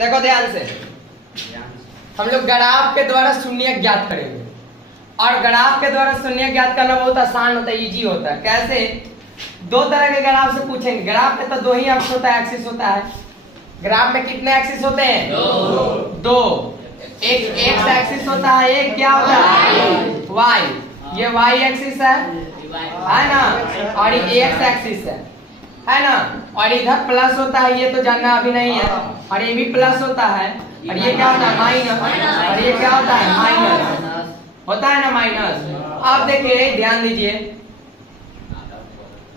देखो ध्यान से, हम लोग ग्राफ के द्वारा शून्य ज्ञात करेंगे। और ग्राफ के द्वारा शून्य ज्ञात करना बहुत आसान होता है, इजी होता है। कैसे? दो तरह के ग्राफ से पूछेंगे। ग्राफ में तो दो ही अक्ष होता है, एक्सिस होता है। ग्राफ में कितने एक्सिस होते हैं? दो। एक एक्स एक्सिस होता है, एक क्या होता है? वाई। ये वाई एक्सिस है ना, और ये एक्स एक्सिस है ना। और इधर प्लस होता है, ये तो जानना अभी नहीं है। और ये भी प्लस होता है, और ये क्या होता है? माइनस। और ये क्या होता है? माइनस होता है ना, माइनस। अब देखिए ध्यान दीजिए,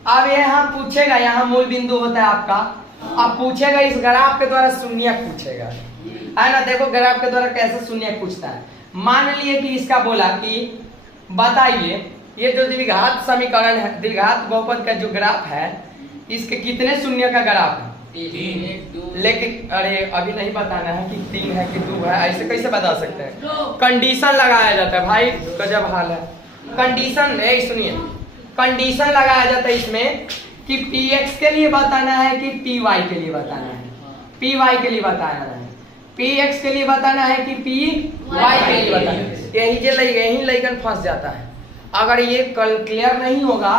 अब यहाँ पूछेगा, यहाँ मूल बिंदु होता है आपका। अब पूछेगा इस ग्राफ के द्वारा शून्य पूछेगा, है ना। देखो ग्राफ के द्वारा कैसे शून्य पूछता है। मान लिए कि इसका बोला कि बताइए ये जो द्विघात समीकरण है, द्विघात बहुपद का जो ग्राफ है, इसके कितने शून्य का ग्राफ है? लेकिन अरे अभी नहीं बताना है कि 3 है कि 2 है, ऐसे कैसे बता सकते हैं? कंडीशन लगाया जाता है भाई, गजब हाल है। कंडीशन सुनिए, कंडीशन लगाया जाता है इसमें कि px के लिए बताना है कि py के लिए बताना है। py के लिए बताना है, px के लिए बताना है कि py के लिए बताना है। यही लेकिन फंस जाता है। अगर ये क्लियर नहीं होगा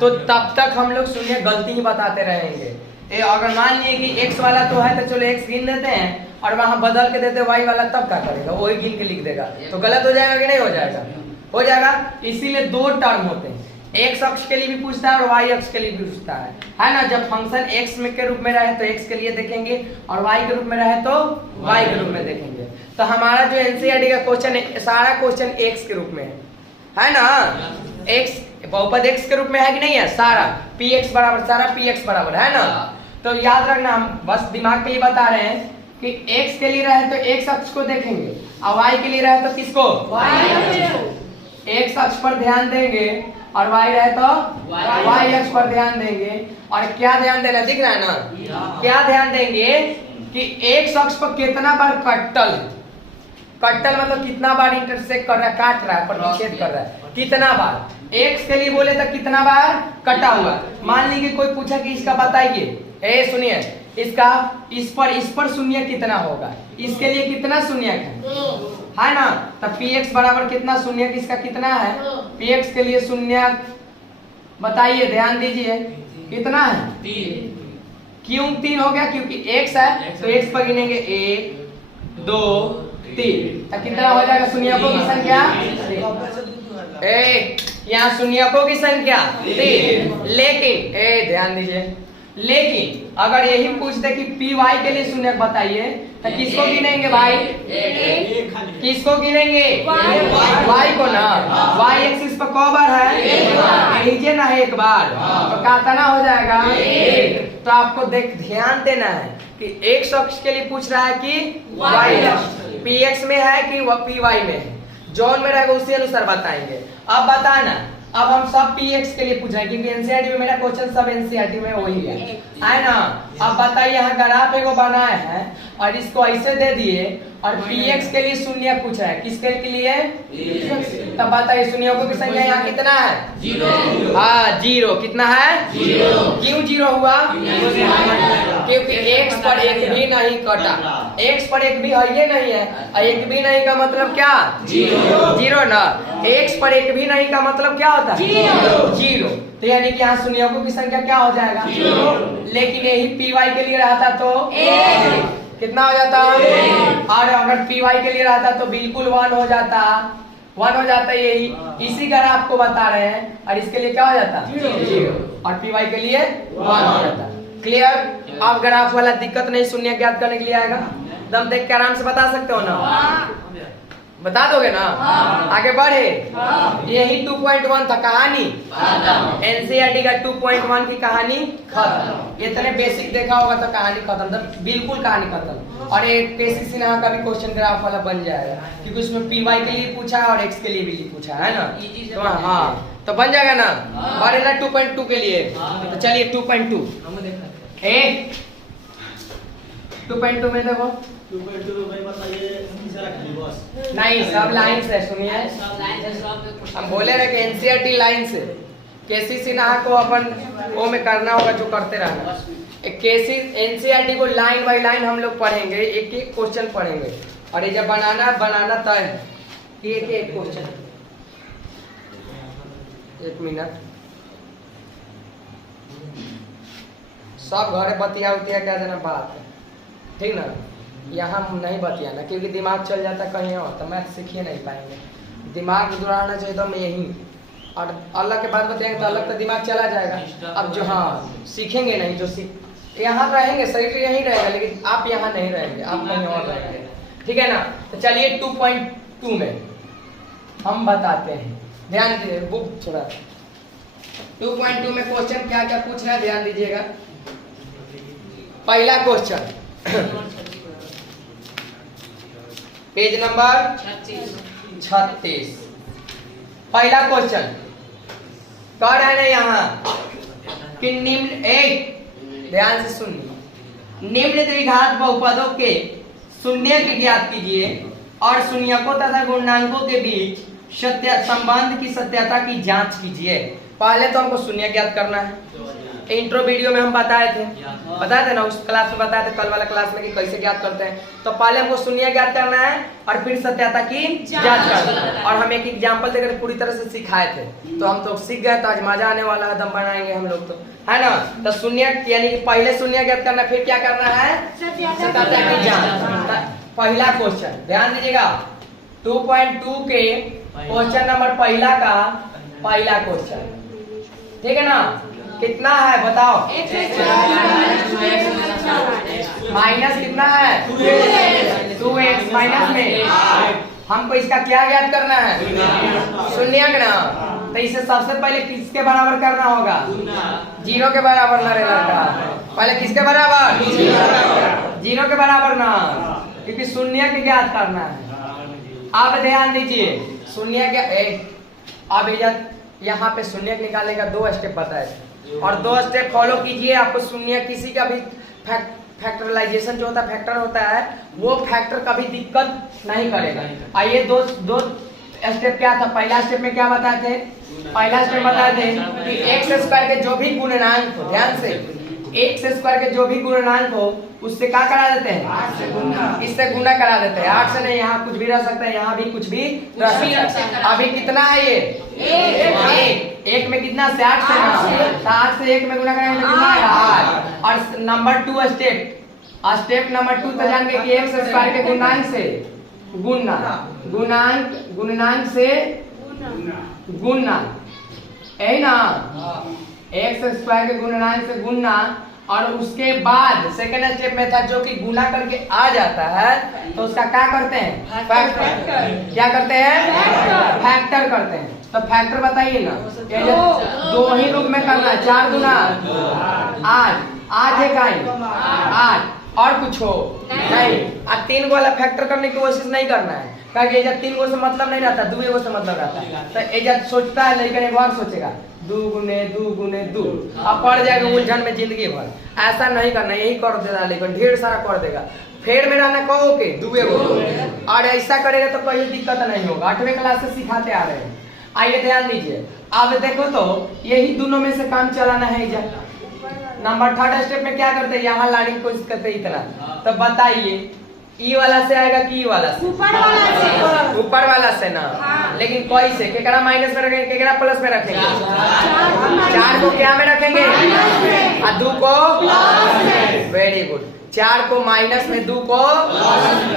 तो तब तक हम लोग शून्य गलती ही बताते रहेंगे। अगर मान लिए कि x वाला तो है तो चलो x गिन देते हैं, और वहां बदल के देते y वाला, तब क्या करेगा? वही गिन के लिख देगा, तो गलत हो जाएगा कि नहीं हो जाएगा? हो जाएगा। इसीलिए दो टर्म होते हैं, x अक्ष के लिए भी पूछता है और y अक्ष के लिए भी पूछता है ना। जब फंक्शन x में के रूप में रहे तो x के लिए देखेंगे, और y के रूप में रहे तो y के रूप में देखेंगे। तो हमारा जो एनसीईआरटी का क्वेश्चन है, सारा क्वेश्चन x के रूप में है ना। x बहुपद x के रूप में है कि नहीं है? सारा px बराबर, सारा px बराबर है ना। तो याद रखना, हम बस दिमाग के लिए बता रहे हैं कि x के लिए रहे तो x अक्ष को देखेंगे, और y के लिए रहे तो किसको? x अक्ष पर ध्यान देंगे, और y रहे तो y अक्ष पर ध्यान देंगे। और क्या ध्यान देना, दिख रहा है ना? क्या ध्यान देंगे कि x अक्ष पर कितना बार कट्टल है। कट्टल मतलब कितना बार इंटरसेक्ट कर रहा है, काट रहा है, प्रतिच्छेद कर रहा है, कितना बार। x के लिए बोले तो कितना बार कटा हुआ। मान लीजिए कोई पूछा कि इसका बताइए, सुनिए, इसका इस पर शून्य कितना होगा, इसके लिए कितना शून्य है ना। तब px बराबर कितना शून्य, किसका कितना है? px के लिए शून्य बताइए, ध्यान दीजिए, कितना है? 3। क्यों 3 हो गया? क्योंकि x है तो x पर गिनेंगे 1 2 3, तब कितना हो जाएगा? शून्यकों की संख्या यहाँ शून्यकों की संख्या 3। लेकिन ध्यान दीजिए, लेकिन अगर यही पूछते कि py के लिए शून्य बताइए तो किसको गिनेंगे भाई? किसको गिनेंगे? y को ना। y एक्सिस पर कौ बार है? नीचे ना है, एक बार, तो कितना हो जाएगा? 1। तो आपको ध्यान देना है कि x अक्ष के लिए पूछ रहा है कि y अक्ष px में है कि py में है। जोन में रहेगा उसी अनुसार बताएंगे। अब बताना, अब हम सब px के लिए पूछ रहे हैं क्योंकि एनसीईआरटी में मेरा क्वेश्चन सब एनसीईआरटी में वही है ना। अब बताइए, यहाँ ग्राफ एगो बनाए हैं और इसको ऐसे दे दिए, और px के लिए शून्य पूछा है, किसके लिए? तब बताइए शून्यों की संख्या यहाँ कितना है? 0। हाँ 0। कितना है? 0। क्यों 0 हुआ? क्योंकि x पर एक भी नहीं कटा। x पर एक भी है ये नहीं है, और एक भी नहीं का मतलब क्या? 0 ना। x पर एक भी नहीं का मतलब क्या होता है? 0। तो यानी कि यहाँ शून्यों की संख्या क्या हो जाएगा? 0। लेकिन यही py के लिए रहता तो कितना हो जाता? और अगर py के लिए रहता तो बिल्कुल 1 हो जाता। 1 हो जाता यही, इसी का आपको बता रहे हैं। और इसके लिए क्या हो जाता? 0। और py के लिए 1 हो जाता। क्लियर? अब ग्राफ वाला दिक्कत नहीं, शून्य ज्ञात करने के लिए आएगा, दम देख के आराम से बता सकते हो ना? बता दोगे ना? आगे बढ़े। यही 2.1 था कहानी, एनसीईआरटी का 2.1 की कहानी खत्म। इतने बेसिक देखा होगा तो कहानी खत्म, तो बिल्कुल कहानी खत्म। और ये केसी सिन्हा का भी क्वेश्चन ग्राफ वाला बन जाएगा, क्योंकि उसमें py के लिए पूछा है और x के लिए भी पूछा है ना। तो हाँ, तो बन जाएगा ना। और ना 2.2 के लिए, तो चलिए 2.2 2.2 में देखो, 2.2 में बताइए नहीं सब लाइन से सुनिए। हम बोले रहे कि एनसीईआरटी लाइन से, केसी सिन्हा को अपन वो में करना होगा जो करते रहना। केसेस एनसीईआरटी को लाइन बाय लाइन हम लोग पढ़ेंगे, एक एक क्वेश्चन पढ़ेंगे। और ये जब बनाना तय है कि एक एक क्वेश्चन। एक मिनट, सब घरे बतिया उतिया क्या देना बात है, ठीक ना। यहाँ नहीं बतियाना क्योंकि दिमाग चल जाता कहीं और, तो मैथ सीख ही नहीं पाएंगे। दिमाग दौड़ाना चाहिए तो हम यहीं, और अलग के बाद बताएंगे तो अलग तो दिमाग चला जाएगा। अब जो हाँ सीखेंगे नहीं, जो सीख यहाँ रहेंगे, शरीर यहीं रहेगा, लेकिन आप यहाँ नहीं रहेंगे, आप कहीं और रहेंगे, ठीक है ना। तो चलिए 2.2 में हम बताते हैं, ध्यान दीजिए बुक थोड़ा। 2.2 में क्वेश्चन क्या क्या पूछ रहा है ध्यान दीजिएगा। पहला क्वेश्चन पेज नंबर 36। पहला क्वेश्चन कह रहा है ना यहाँ कि निम्न, एक ध्यान से सुनिए, निम्न द्विघात बहुपदों के शून्य की ज्ञात कीजिए और शून्यकों तथा गुणांकों के बीच सत्य संबंध की सत्यता की जांच कीजिए। पहले तो हमको शून्य ज्ञात करना है। इंट्रो वीडियो में हम बताए थे ना, उस क्लास में बताए थे, कल वाला क्लास में कि कैसे ज्ञात करते हैं। तो पहले हमको शून्य ज्ञात करना है और फिर सत्यता की जांच करना है। और हम एक एग्जांपल देकर पूरी तरह से सिखाए थे, तो हम तो सीख गए, तो आज मजा आने वाला है, दम बनाएंगे हम लोग, तो है ना। तो शून्य यानी कि पहले शून्य ज्ञात करना, फिर क्या करना है, सत्यता की जांच। पहला क्वेश्चन ध्यान दीजिएगा, 2.2 के क्वेश्चन नंबर पहला का पहला क्वेश्चन, ठीक है ना। कितना है बताओ, माइनस कितना है, 2x माइनस में हमको इसका क्या ज्ञात करना है, शून्य ना। तो इसे सबसे पहले किसके बराबर करना होगा, 0 के बराबर ना रहेगा। पहले किसके बराबर, 0 के बराबर ना, क्योंकि शून्य के ज्ञात करना है। अब ध्यान दीजिए, शून्य के अब यहाँ पे शून्य निकालने का 2 स्टेप बताए, और 2 स्टेप फॉलो कीजिए। आपको शून्य किसी का भी फैक्टराइजेशन जो होता है, फैक्टर होता है, वो फैक्टर कभी दिक्कत नहीं करेगा। आइए दो स्टेप क्या था, पहला स्टेप में क्या बताए थे, पहला स्टेप बताए थे कि एक्स स्क्वायर के जो भी गुणनांक हो, ध्यान से, एक्स स्क्वायर के जो भी गुणनांक हो उससे क्या करा देते हैं, इससे गुना करा देते हैं। 8 से नहीं, यहाँ कुछ भी रह सकता है, यहाँ भी कुछ भी रह सकता है। अभी कितना है ये, एक में कितना से 8 से ना, 8 से 1 में गुना करेंगे तो कितना आएगा 8। और नंबर 2 स्टेप नंबर 2 तो जान गए कि एक्स स्क्वायर के गुणांक से गुणांक से गुणना, यही ना, एक्स स्क्वायर के गुणनांक से गुणना। और उसके बाद सेकेंड स्टेप में था जो कि गुना करके आ जाता है, तो उसका क्या करते हैं, फैक्टर। क्या करते हैं, फैक्टर करते हैं। तो फैक्टर बताइए ना, 2 ही रूप में करना है, 4 गुना 8 है कहीं 8 और कुछ हो नहीं। 3 वाला फैक्टर करने की कोशिश नहीं करना है, क्योंकि एजा 3 गो से मतलब नहीं रहता, 2 गो से मतलब रहता है। तो एजा सोचता है, लेकिन एक बार सोचेगा 2 गुने 2, अब पड़ जाएगा उलझन में जिंदगी भर। ऐसा नहीं करना, यही कर देगा, लेकिन ढेर सारा कर देगा। फेर में रहना कहो के 2 गो, और ऐसा करेगा तो कोई दिक्कत नहीं होगा। 8वीं क्लास से सिखाते आ रहे हैं। आइए ध्यान दीजिए, अब देखो तो यही दोनों में से काम चलाना है। नंबर 3 स्टेप में क्या करते हैं, यहाँ लाने की कोशिश करते हैं इतना। तो बताइए ई वाला से आएगा कि ई वाला से, ऊपर वाला से ना, लेकिन कोई से केकरा माइनस में रखेंगे, केकरा प्लस में रखेंगे, 4 को क्या में रखेंगे, और 2 को, वेरी गुड, 4 को माइनस में, 2 को,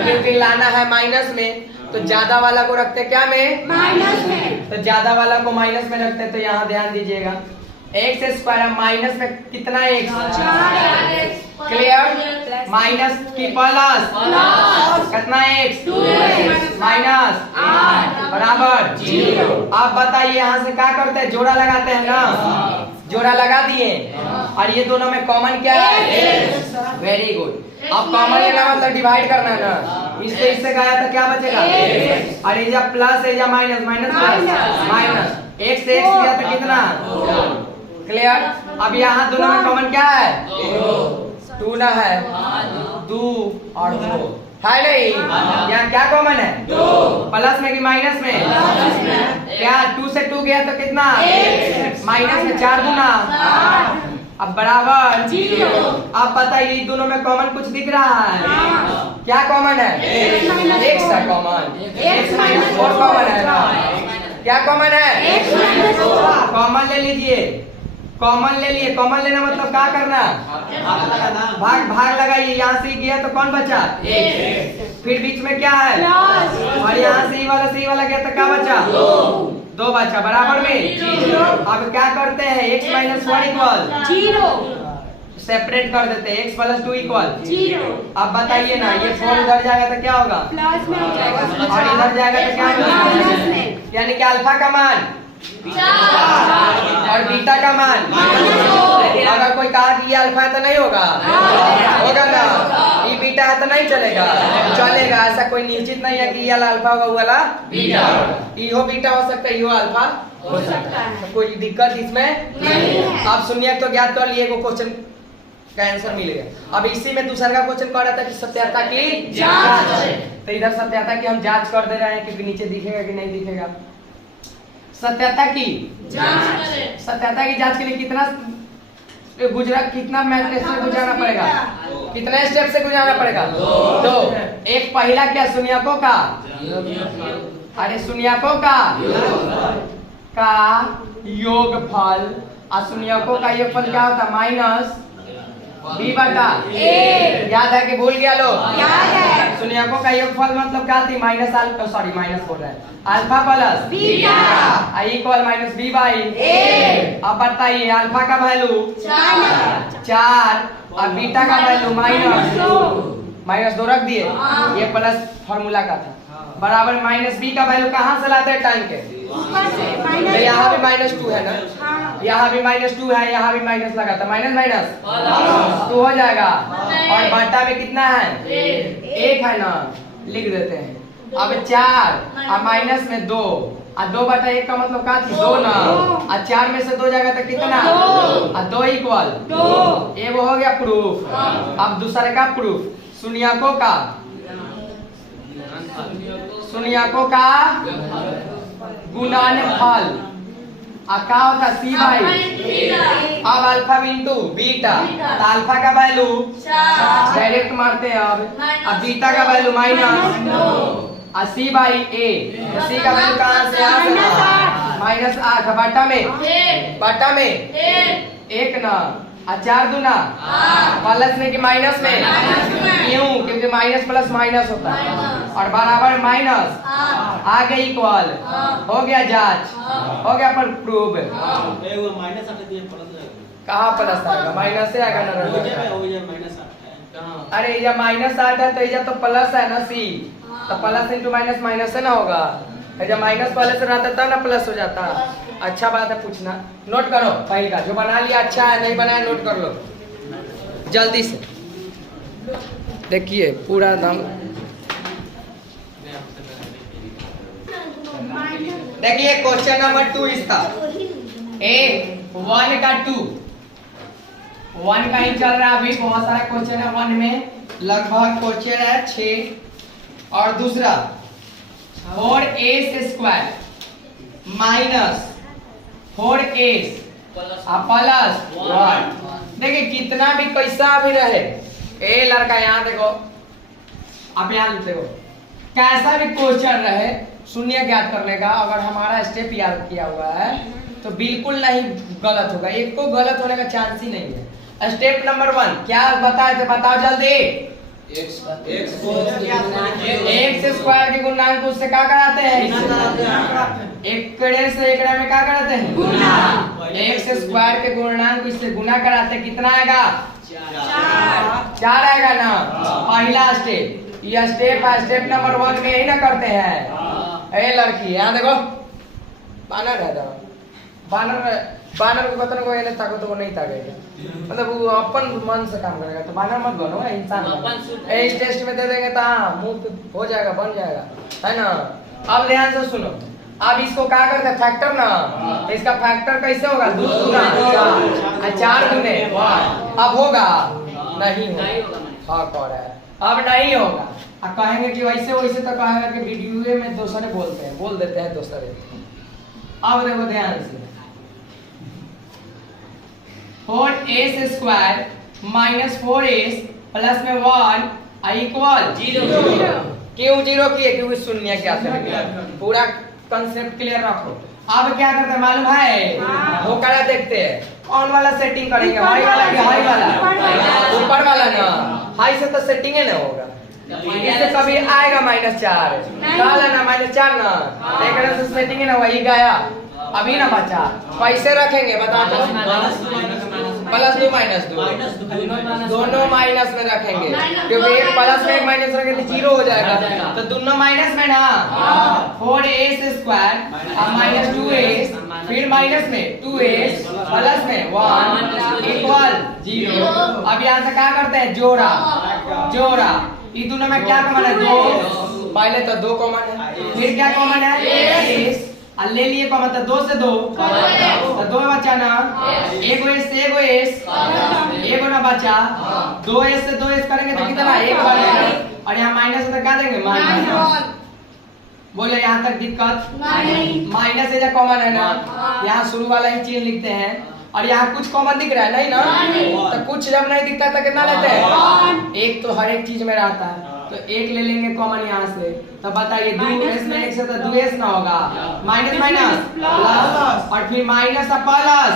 क्योंकि लाना है माइनस में, तो ज्यादा वाला को रखते क्या में, माइनस में। तो ज्यादा वाला को माइनस में रखते, तो यहाँ ध्यान दीजिएगा, एक्स स्क्वायर माइनस में कितना एक्स, क्लियर, माइनस की प्लस कितना एक्स, माइनस बराबर 0। अब बताइए यहाँ से क्या करते हैं, जोड़ा लगाते हैं ना, जोड़ा लगा दिए, और ये दोनों में कॉमन क्या है, वेरी गुड। अब कॉमन लेना मतलब डिवाइड करना है ना, इससे गया तो क्या बचेगा, और ये प्लस है या माइनस, माइनस एक से एक्स दिया तो कितना, क्लियर। अब यहाँ दोनों में कॉमन क्या है, 2 ना है, 2 और 2 है नहीं, यहाँ क्या कॉमन है, 2, प्लस में कि माइनस में, क्या 2 से 2 गया तो कितना, माइनस में 4 गुना अब बराबर 0। अब बताइए इन दोनों में कॉमन कुछ दिख रहा है? हाँ। क्या कॉमन है? x है common, x minus four common है ना? 4। क्या कॉमन है? x minus 4। कॉमन ले लीजिए, कॉमन ले लिए। कॉमन लेना मतलब क्या करना? भाग भाग लगाइए। यहाँ से गया तो कौन बचा? एक। फिर बीच में क्या है? प्लस। और यहाँ से वाला गया तो क्या बचा? दो बचा बराबर में। अब क्या करते हैं? x minus 1 equal 0। सेपरेट कर देते हैं। x plus 2 equal 0। अब बताइए ना, ये 4 इधर जाएगा तो क्या होगा? प्लस में हो जाएगा। और इधर जाएगा तो क्या माइनस होगा? में। यानी कि अल्फा का मान 4 और बीटा का मान। अगर कोई कहा कि ये अल्फा है तो नहीं होगा? होगा ना? ये बीटा है तो नहीं चलेगा? चलेगा। ऐसा कोई निश्चित नहीं है कि ये वाला अल्फा होगा वो वाला बीटा होगा। इहो बीटा हो सकता है, इहो अल्फा हो सकता है। तो कोई दिक्कत इसमें नहीं है। आप सुनिए तो ज्ञात कर लिए, क्वेश्चन का आंसर मिल गया। अब इसी में दूसरा का क्वेश्चन कह रहा था कि सत्यता की जांच। तो इधर सत्यता की हम जांच कर दे रहे हैं, क्योंकि नीचे दिखेगा कि नहीं दिखेगा। सत्यता की जांच। सत्यता की जांच के लिए कितना मैट्रिक्स से गुजरना पड़ेगा? कितने स्टेप से गुजरना पड़ेगा? दो। एक पहला क्या? शून्यकों का, अरे शून्यकों का योगफल। और शून्यकों का योगफल क्या होता है? माइनस b बटा a। याद है कि भूल गया लोग? याद है। शून्यकों का योगफल मतलब क्या थी? माइनस अल्फा, सॉरी माइनस बोल रहे हैं, alpha plus beta equal minus b by a। अब बताइए अल्फा का वैल्यू 4 और बीटा का वैल्यू माइनस 2 रख दिए। हाँ। ये प्लस फॉर्मूला का था। बराबर माइनस b का वैल्यू कहाँ से लाते हैं? टाइम के ऊपर से तो माइनस। यहाँ भी माइनस 2 है ना? हाँ। यहाँ भी माइनस 2 है, यहाँ भी माइनस लगा था। माइनस माइनस 2 हो जाएगा। और बटा में कितना है? 1 है ना? लिख देते हैं। अब 4 और माइनस में 2 और 2 बटा 1 का मतलब क्या थी? 2 ना? और 4 में से 2 जाएगा तो कितना? 2। और 2 इक्वल 2। ये वो हो गया प्रूफ। अब दूसरे का प्रूफ, शून्यकों का गुणनफल क्या होता? सी बाई अब अल्फा इंटू बीटा। तो अल्फा का वैल्यू डायरेक्ट मारते हैं। अब बीटा का वैल्यू माइनस और सी बाई ए। सी का वैल्यू कहाँ से? माइनस 8। बटा में 1 ना? और 4 दूना प्लस में कि माइनस में? क्यों? क्योंकि माइनस प्लस माइनस होता है। और बराबर माइनस आगे इक्वल हो गया। जांच हो गया पर प्रूव। माइनस 8 दिए प्लस कहाँ प्लस आएगा? माइनस से आएगा ना? हो जाए माइनस 8 अरे ये माइनस 8 है तो ये तो प्लस है ना? सी तो प्लस इंटू माइनस माइनस से ना होगा? जब माइनस पहले से रहता तब ना प्लस हो जाता। अच्छा बात है पूछना। नोट करो पहले का, जो बना लिया अच्छा है, नहीं बनाया नोट कर लो जल्दी से। देखिए पूरा दम देखिए। क्वेश्चन नंबर 2 इसका ए 1 का 2 1 का ही चल रहा है अभी। बहुत सारा क्वेश्चन है 1 में, लगभग क्वेश्चन है 6। और दूसरा 4a square minus 4a plus 1। देखिए कितना भी कैसा भी रहे, ए लड़का यहाँ देखो, आप यहाँ देखो, कैसा भी क्वेश्चन रहे शून्य ज्ञात करने का, अगर हमारा स्टेप याद किया हुआ है तो बिल्कुल नहीं गलत होगा। एक को गलत होने का चांस ही नहीं है। स्टेप नंबर 1 क्या बताए थे? बताओ जल्दी। एक्स स्क्वायर के गुणनांक उससे क्या कराते हैं? एकड़े से एकड़ा में क्या कराते हैं? गुणा। एक्स स्क्वायर के गुणनांक इससे गुना कराते हैं। कितना आएगा? 4 आएगा ना? पहला स्टेप ये स्टेप है। स्टेप नंबर 1 में यही ना करते हैं। ए लड़की यहाँ देखो, बानर है बानर को बतन को ये ताको तो वो नहीं ताकेगा, मतलब वो अपन मन से काम करेगा। तो बानर मत बनो, इंसान बनो। इस टेस्ट में दे देंगे तो हाँ मुंह पे हो जाएगा, बन जाएगा, है ना? अब ध्यान से सुनो। अब इसको क्या करते हैं? फैक्टर ना। तो इसका फैक्टर कैसे होगा? 2 गुना 4 गुने 1। अब होगा? नहीं होगा। हाँ कह रहा है अब नहीं होगा। अब कहेंगे कि वैसे वैसे तो कहेगा कि वीडियो में दूसरे बोलते हैं, बोल देते हैं दूसरे। अब देखो ध्यान से, 4s square minus 4s plus में 1 इक्वल 0 क्यों जीरो किए? क्योंकि शून्य क्या है, पूरा कंसेप्ट क्लियर रखो। अब क्या करते हैं मालूम है? वो करा देखते हैं कौन वाला सेटिंग करेंगे, हाई वाला कि हाई वाला? ऊपर वाला ना, हाई से तो सेटिंग है ना होगा, इससे कभी आएगा -4 डाला ना -4 ना, एक से सेटिंग है ना, वही गया अभी ना बचा। कैसे रखेंगे बता दो? +2 -2 दोनों माइनस में रखेंगे, क्योंकि एक प्लस में एक माइनस रखेंगे तो 0 हो जाएगा, तो दोनों माइनस में ना। 4s स्क्वायर और -2s फिर माइनस में 2s प्लस में 1 इक्वल 0। अब यहाँ से क्या करते हैं? जोड़ा जोड़ा, ये दोनों में क्या कॉमन है? 2, पहले तो 2 कॉमन है, फिर क्या कॉमन है? s ले लिए कॉमन, तो 2 से 2 तो 2 बचा ना, एक ना बचा, 2s से 2s करेंगे तो कितना? 1 बनेगा, और यहाँ माइनस है तो क्या देंगे? माइनस। बोले यहाँ तक दिक्कत? माइनस है कॉमन है ना, यहाँ शुरू वाला ही चीज लिखते हैं, और यहाँ कुछ कॉमन दिख रहा है नहीं ना, तो कुछ जब नहीं दिखता तो कितना लेते हैं? एक तो हर एक चीज में रहता है, तो एक ले लेंगे कॉमन यहाँ से, तो बताइए 2s में 1 से तो 2s ना होगा, माइनस माइनस प्लस, और फिर माइनस और प्लस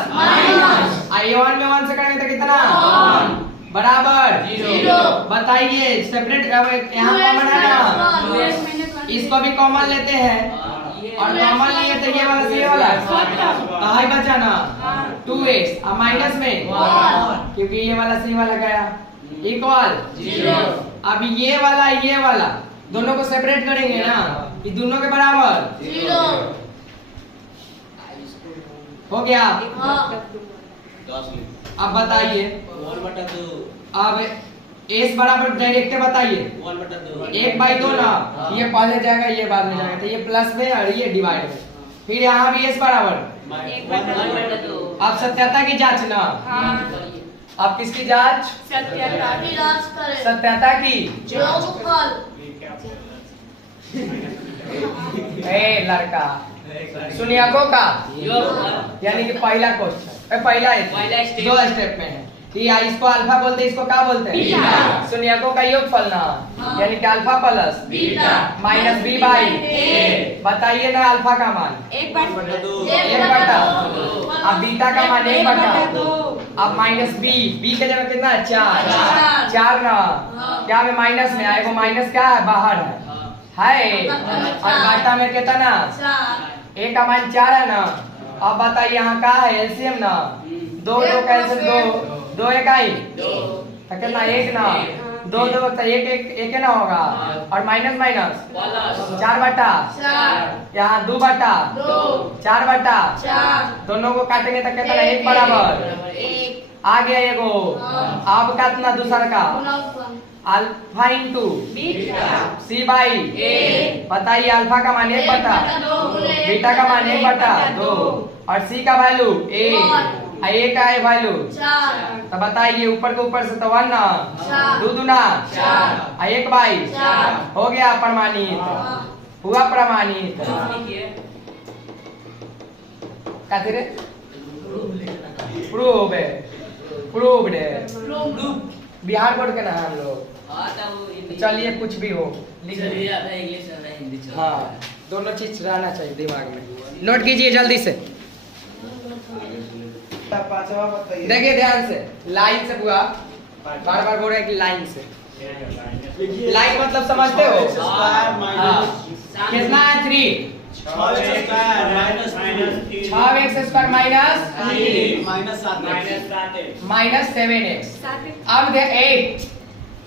आई 1 में 1 से करेंगे तो कितना? बराबर 0। बताइए सेपरेट, यहाँ कॉमन है ना, इसको भी कॉमन लेते हैं, और कॉमन लिए तो ये वाला से ये वाला तो हाई बचा ना 2s और माइनस में 1, क्योंकि ये वाला से ये वाला गया इक्वल 0। अब ये वाला दोनों को सेपरेट करेंगे ना, ये दोनों के बराबर 0 हो गया। 10 अब बताइए, 1/2 अब s बराबर डायरेक्ट बताइए 1/2 1/2 ना, ये पहले जाएगा ये बाद में जाएगा, तो ये प्लस में और ये डिवाइड में, फिर यहाँ भी s बराबर 1/2 अब सत्यता की जांच ना, अब किसकी जांच? सत्यता की। ए लड़का सुनियाको का, यानी कि पहला क्वेश्चन पहला स्टेप। 2 स्टेप में है कि इसको अल्फा बोलते हैं, इसको क्या बोलते हैं? बीटा। सुनियाको का योगफल ना, यानी कि alpha plus beta minus b by a। बताइए ना अल्फा का मान 1/2, अब बीटा का मान 1/2, अब माइनस b के जगह कितना है? 4 ना, क्या में माइनस में आएगा? माइनस क्या है? बाहर है, और बाटा में कितना? a का मान 4 है ना। अब बताइए यहाँ क्या है? एलसीएम ना, 2 कैंसिल, 2 1 आई तो कितना? 1 ना, 2 2 तो 1 ना होगा, और माइनस माइनस 4/4, यहाँ 2/2 4/4, दोनों को काटेंगे तो कितना? 1 बराबर आ गया एगो। अब कितना दूसरा का? Alpha into c by a। बताइए अल्फा का मान 1/2, बीटा का मान 1/2, और सी का वैल्यू 1, ए का है वैल्यू 4, तो बताइए ऊपर के ऊपर से तो 1 ना, 2 दूना 1/4 हो गया प्रमाणित, हुआ प्रमाणित। क्या थे? प्रूव है, प्रूव्ड है। बिहार बोर्ड के ना हम लोग, तो चलिए कुछ भी हो लिख लीजिए। हाँ दोनों चीज रहना चाहिए दिमाग में, नोट कीजिए जल्दी से। देखिए ध्यान से, लाइन से पूरा बार बार बोल रहे हैं कि लाइन से। लाइन मतलब समझते हो? कितना है? 3 6x² -7x। अब दे 8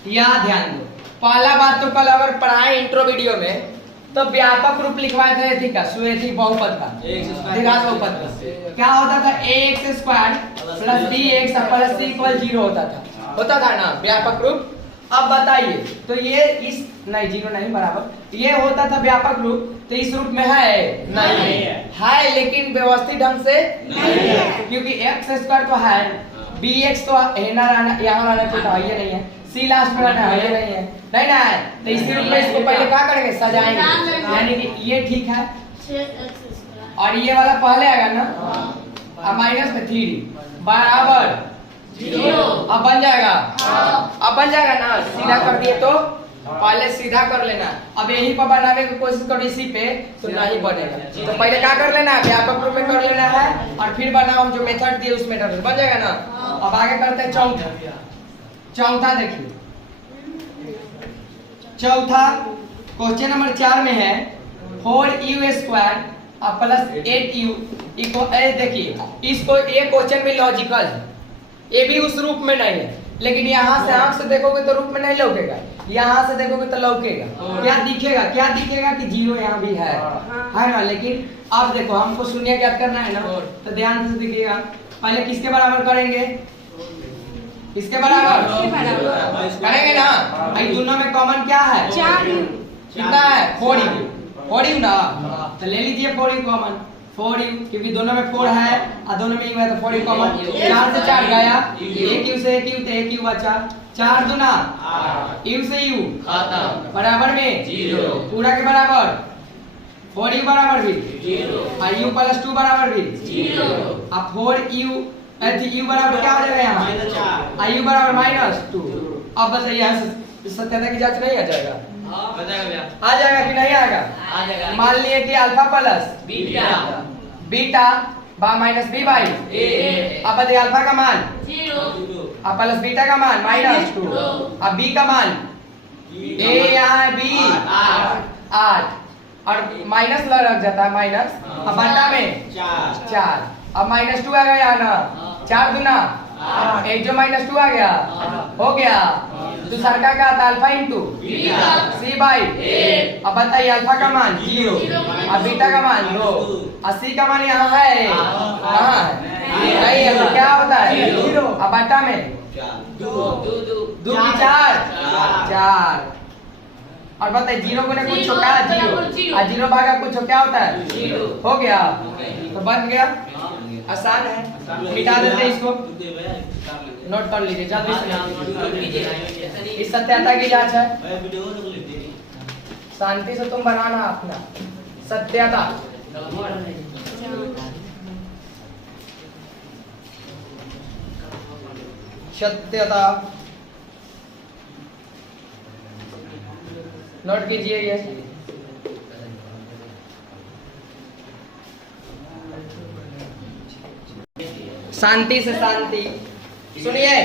यहाँ ध्यान दो। पहला बात तो कल अगर पढ़ाए इंट्रो वीडियो में तो व्यापक रूप लिखवाए थे एथी का, सुएथी बहुपद का, द्विघात बहुपद का। क्या होता था? ax² + bx + c = 0 होता था ना व्यापक रूप। अब बताइए तो ये इस नहीं 0 नहीं बराबर, ये होता था व्यापक रूप, तो इस रूप में है नहीं है, लेकिन व्यवस्थित ढंग से नहीं है, क्योंकि x² तो है, bx तो यहाँ रहना चाहिए नहीं है, c लास्ट में रहना है नहीं है, नहीं ना है, तो इसी रूप में इसको पहले क्या करेंगे? सजाएंगे, यानी कि ये ठीक है, और ये वाला पहले आएगा ना, और माइनस में 3 बराबर जीरो। अब बन जाएगा, हाँ। अब बन जाएगा ना। सीधा कर दिए तो पहले सीधा कर लेना। अब यही पर बनाने की कोशिश करो इसी पे तो नहीं बनेगा। तो पहले क्या कर लेना है, व्यापक रूप में कर लेना है और फिर बनाओ हम जो मेथड दिए उस मेथड से बन जाएगा ना। अब आगे करते हैं चौथा। चौथा देखिए, चौथा क्वेश्चन नंबर 4 में है 4u² प्लस 8u इक्वल। देखिए इसको, ये क्वेश्चन भी लॉजिकल है, ये भी उस रूप में नहीं है, लेकिन यहाँ से आंख से देखोगे तो रूप में नहीं लौकेगा, यहाँ से देखोगे तो लौकेगा। क्या दिखेगा, क्या दिखेगा कि जीरो यहाँ भी है ना। लेकिन अब देखो हमको शून्य ज्ञात करना है ना, तो ध्यान से देखिएगा। पहले किसके बराबर करेंगे, किसके बराबर करेंगे ना। इन दोनों में कॉमन क्या है, 4u। कितना है 4u ना। तो ले लीजिए 4u कॉमन, 4u क्योंकि दोनों में 4 है और दोनों में u है तो 4u कॉमन। 4 से 4 गया, 1u से 1u तो 1u बचा। 4 दूना u से u खत्म बराबर में जीरो। पूरा के बराबर 4u बराबर भी जीरो और u प्लस 2 बराबर भी जीरो। अब 4u u बराबर क्या हो जाएगा यहाँ, -4 u बराबर -2। अब बस यहाँ सत्यता की जांच नहीं आ जाएगा, आ जाएगा कि नहीं आएगा। मान लिए कि alpha plus beta minus b by अब बताइए अल्फा का मान जीरो। अब प्लस बीटा का मान -2। अब बी का मान ए यहाँ बी 8 और माइनस लग जाता है माइनस। अब बटा में 4 अब -2 आ गया ना, 4 दूना एक जो -2 आ गया हो गया। तो सरका का था अल्फा इंटू सी बाई। अब बताइए अल्फा का मान 0 और बीटा का मान 2 और सी का मान यहाँ है कहाँ है, नहीं है तो क्या होता है 0। अब बटा में 2 की 4 और बताइए 0 को ने कुछ क्या 0 और 0 भागा कुछ क्या होता है हो गया। तो बन गया, आसान है। मिटा देते हैं इसको, नोट कर लीजिए जल्दी से। इस सत्यता की जांच है, शांति से तुम बनाना अपना सत्यता। सत्यता नोट कीजिए ये। शांति से शांति सुनिए।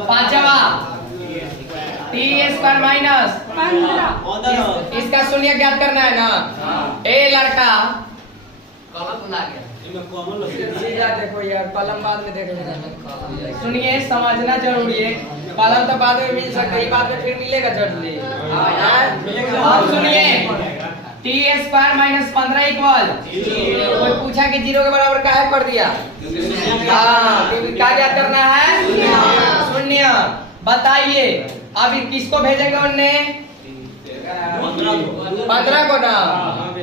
पांचवा t² माइनस 15। इसका शून्य ज्ञात करना है ना। ए लड़का सीधा देखो यार, कलम बाद में देख लेना। सुनिए समझना जरूरी है, कलम तो बाद में मिल सकता है, बाद में फिर मिलेगा जरूरी। अब सुनिए t² माइनस 15 इक्वल कोई पूछा कि 0 के बराबर काहे कर दिया, हाँ क्योंकि क्या ज्ञात करना है शून्य। बताइए अब किसको भेजेंगे उनने 15 को ना,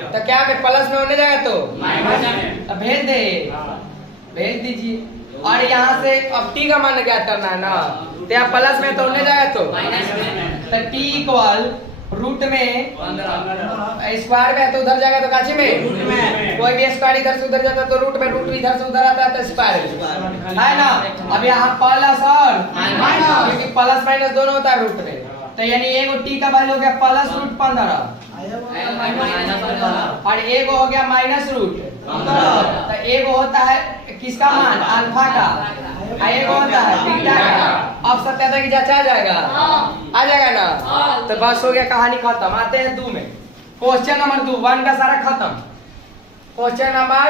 तो क्या प्लस में होने जाएगा तो भेज दे, भेज दीजिए। और यहाँ से अब t का मान ज्ञात करना है ना, तो यहाँ प्लस में तो होने जाएगा तो t इक्वल रूट में स्क्वायर में है तो उधर जाएगा तो काची में कोई भी स्क्वायर इधर से उधर जाता है तो रूट में, रूट इधर से उधर आता है तो स्क्वायर है ना। अब यहाँ प्लस और माइनस क्योंकि प्लस माइनस दोनों होता है रूट में, तो यानी एगो टी का वैल्यू हो गया प्लस रूट 15 और एगो हो गया माइनस रूट। तो एगो होता है किसका मान अल्फा का, एगो होता है बीटा का। अब सत्यता की जांच आ जाएगा, आ जाएगा ना। तो बस हो गया, कहानी खत्म। आते हैं 2 में, क्वेश्चन नंबर 2 1 का सारा खत्म। क्वेश्चन नंबर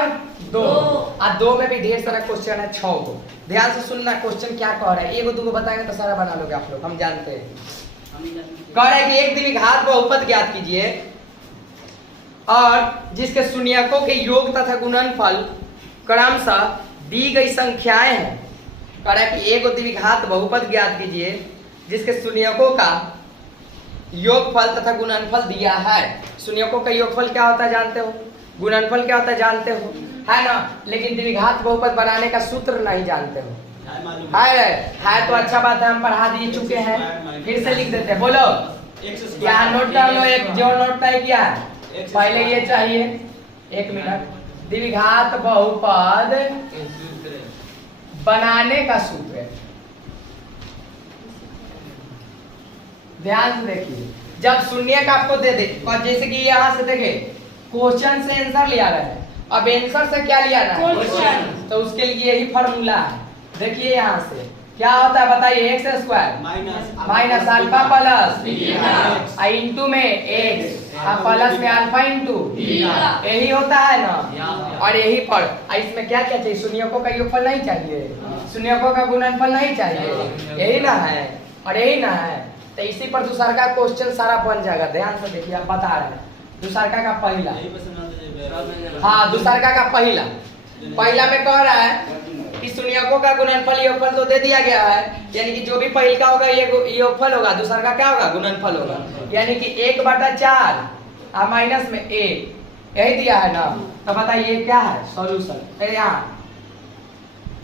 2 और 2 में भी ढेर सारा क्वेश्चन है 6 को। ध्यान से सुनना क्वेश्चन क्या कह रहा है, एगो दूगो बताएंगे तो सारा बना लोगे आप लोग, हम जानते हैं। कह रहा है कि एक द्विघात बहुपद ज्ञात कीजिए और जिसके शून्यकों के योग तथा गुणनफल क्रमशः दी गई संख्याएं हैं। कह रहा है कि एक द्विघात बहुपद ज्ञात कीजिए जिसके शून्यकों का योगफल तथा गुणनफल दिया है। शून्यकों का योगफल क्या होता है जानते हो, गुणनफल क्या होता है जानते हो, है ना। लेकिन द्विघात बहुपद बनाने का सूत्र नहीं जानते हो, है तो अच्छा बात है, हम पढ़ा दिए चुके हैं, फिर से लिख देते हैं। बोलो क्या नोट कर लो, एक जो नोट तय किया है पहले ये चाहिए। 1 मिनट। द्विघात बहुपद बनाने का सूत्र है। ध्यान से देखिए, जब शून्य का आपको दे दे और जैसे कि यहाँ से देखे क्वेश्चन से आंसर लिया गया है, अब आंसर से क्या लिया ना क्वेश्चन, तो उसके लिए यही फॉर्मूला है। देखिए यहाँ से क्या होता है बताइए, x square minus alpha plus into में एक्स प्लस में अल्फा इंटू यही होता है ना। और यही पर इसमें क्या क्या चाहिए, शून्यकों का योगफल नहीं चाहिए, शून्यकों का गुणनफल नहीं चाहिए, यही ना है और यही ना है। तो इसी पर दूसरा का क्वेश्चन सारा बन जाएगा। ध्यान से देखिए, आप बता रहे हैं दूसरा का पहला, हाँ दूसरा का पहला में कह रहा है कि शून्यकों का गुणनफल योगफल तो दे दिया गया है, यानी कि जो भी पहल का होगा ये योगफल होगा, दूसरा का क्या होगा गुणनफल होगा, यानी कि 1/4 माइनस में 1 यही दिया है ना। तो बताइए क्या है सॉल्यूशन।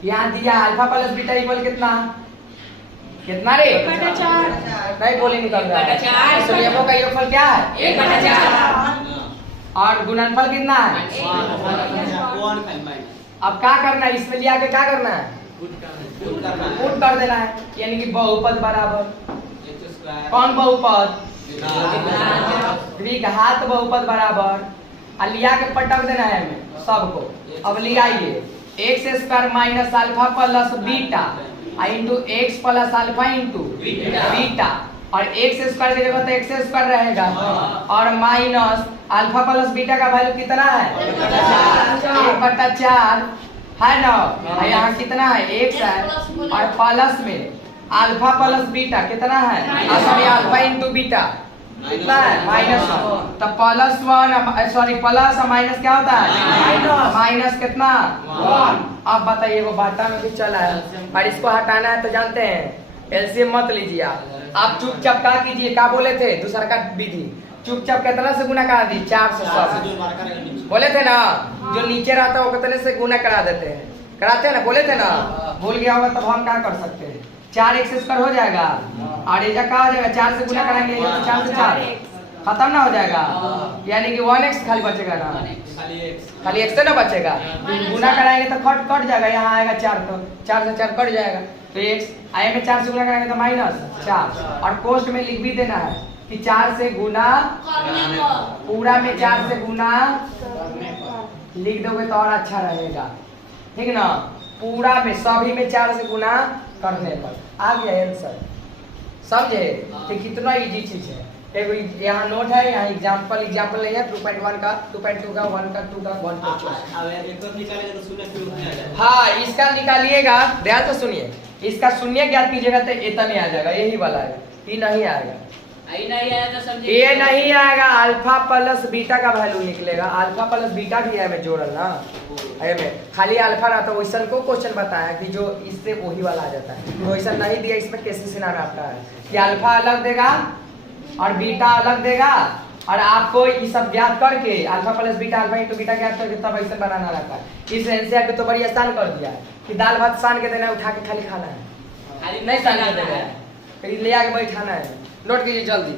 यहाँ दिया अल्फा प्लस बीटा इक्वल कितना रे 1/4 नहीं बोले निकल रहा है। 1/4 शून्यकों का योगफल क्या है 1/4 और गुणनफल कितना है। अब क्या करना है, इसमें लिया के क्या करना है, पुट कर देना है, यानी कि बहुपद बराबर कौन बहुपद द्विघात बहुपद बराबर लिया के पटक देना है हमें सबको। अब ले आइए x square minus alpha plus beta into x plus alpha into beta और एक्स स्क्वायर की जगह तो एक्स स्क्वायर रहेगा और माइनस अल्फा प्लस बीटा का वैल्यू कितना है 1/4 है ना। यहाँ कितना है एक्स है और प्लस में अल्फा प्लस बीटा कितना है, सॉरी अल्फा इंटू बीटा कितना है -1। तो +1 सॉरी प्लस माइनस क्या होता है माइनस कितना 1। अब बताइए वो बाटा में भी चला है और इसको हटाना है तो जानते हैं एलसीएम मत लीजिए आप चुपचाप क्या कीजिए, क्या बोले थे दूसरा का विधि, चुपचाप कितना से गुना करा दी 4 से 100 बोले थे ना, जो नीचे रहता है वो कितने से गुना करा देते हैं, कराते हैं ना, बोले थे ना, भूल गया होगा तब हम क्या कर सकते हैं 4x स्क्वायर हो जाएगा और ये क्या हो जाएगा 4 से गुना करेंगे 4 से 4 खत्म ना हो जाएगा, यानी कि 1x खाली बचेगा ना, खाली x से ना बचेगा, गुना कराएंगे तो कट जाएगा, यहाँ आएगा 4 तो 4 से 4 कट जाएगा तो x आए में 4 से गुना करेंगे तो -4 और कोष्ठ में लिख भी देना है कि 4 से गुना पूरा में 4 से गुना लिख दोगे तो और अच्छा रहेगा, ठीक ना, पूरा में सभी में 4 से गुना करने पर आ गया आंसर, समझे। तो कितना इजी चीज है। एक यहाँ नोट है, यहाँ एग्जांपल नहीं है 2.1 का 2.2 का 1 का 2 का 1.2। हाँ इसका निकालिएगा, ध्यान से सुनिए, इसका शून्य ज्ञात कीजिएगा तो इतना नहीं आ जाएगा, यही वाला है, ये नहीं आएगा, ये नहीं आएगा, अल्फा प्लस बीटा का वैल्यू निकलेगा, अल्फा प्लस बीटा भी है में जोड़ल ना, में खाली अल्फा ना तो वैसा को क्वेश्चन बताया कि जो इससे वही वाला आ जाता है, वैसा नहीं दिया, इसमें कैसे सिना में आपका है कि अल्फा अलग देगा और बीटा अलग देगा और आपको ये सब ज्ञात करके alpha plus beta alpha into beta ज्ञात करके तब ऐसा बनाना रहता है। इस एनसीईआरटी को तो बड़ी आसान कर दिया है कि दाल भात सान के देना है, उठा के खाली खाना है, नहीं सान के देना है, फिर ले आके बैठाना है, नोट कीजिए जल्दी।